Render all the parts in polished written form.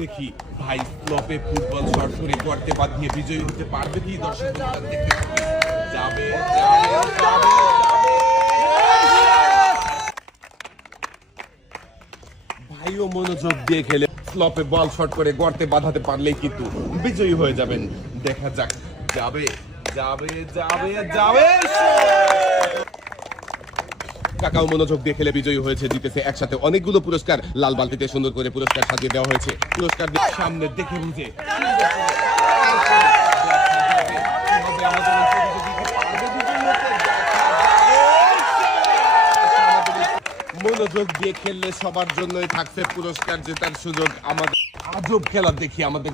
দেখি ভাই স্লপে football shot করে গর্তে বাঁধিয়ে বিজয়ী হতে পারবে কি? দর্শক বন্ধুরা দেখতে পাবে। যাবে যাবে যাবে ভাইও মনোযোগ দিয়ে খেলে স্লপে বল শট করে গর্তে বাঁধাতে পারলেই কিন্তু বিজয়ী হয়ে যাবেন। দেখা যাক যাবে যাবে যাবে যাবে। কাকাও মনোযোগ দিয়ে খেলে বিজয়ী হয়েছে, জিতেছে একসাথে অনেকগুলো পুরস্কার। লাল বালতিতে সুন্দর করে পুরস্কার সাজিয়ে দেওয়া হয়েছে। পুরস্কার সামনে দেখে বুঝে মনোযোগ দিয়ে খেললে সবার জন্যই থাকছে পুরস্কার জেতার সুযোগ। আমাদের আজব খেলা দেখি আমাদের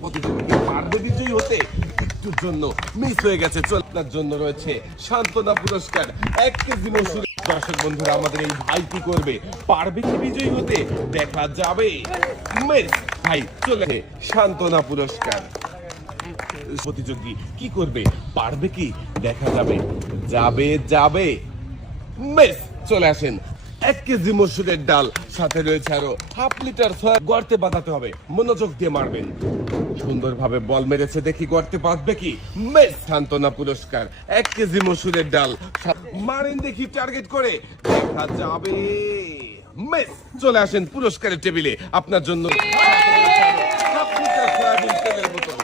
প্রতিযোগী পারবে বিজয়ী হতে? একটুর জন্য মিস হয়ে গেছে। আপনার জন্য রয়েছে সান্ত্বনা পুরস্কার 1 কেজি মসুর। দর্শক বন্ধুরা আমাদের এই ভাই কি করবে? পারবে কি বিজয়ী হতে? দেখা যাবে। ভাই চলে সান্ত্বনা পুরস্কার। প্রতিযোগী কি করবে? পারবে কি? দেখা যাবে। যাবে যাবে চলে আসেন 1 কেজি মসুরের ডাল, সাথে রয়েছে আরো হাফ লিটার সয়া। গর্তে বাঁধাতে হবে, মনোযোগ দিয়ে মারবেন। সুন্দরভাবে বল মেরেছে, দেখি গর্তে বাঁধবে কি? সান্ত্বনা পুরস্কার 1 কেজি মসুরের ডাল মারেন দেখি টার্গেট করে। দেখা যাবে। চলে আসেন পুরস্কারের টেবিলে, আপনার জন্য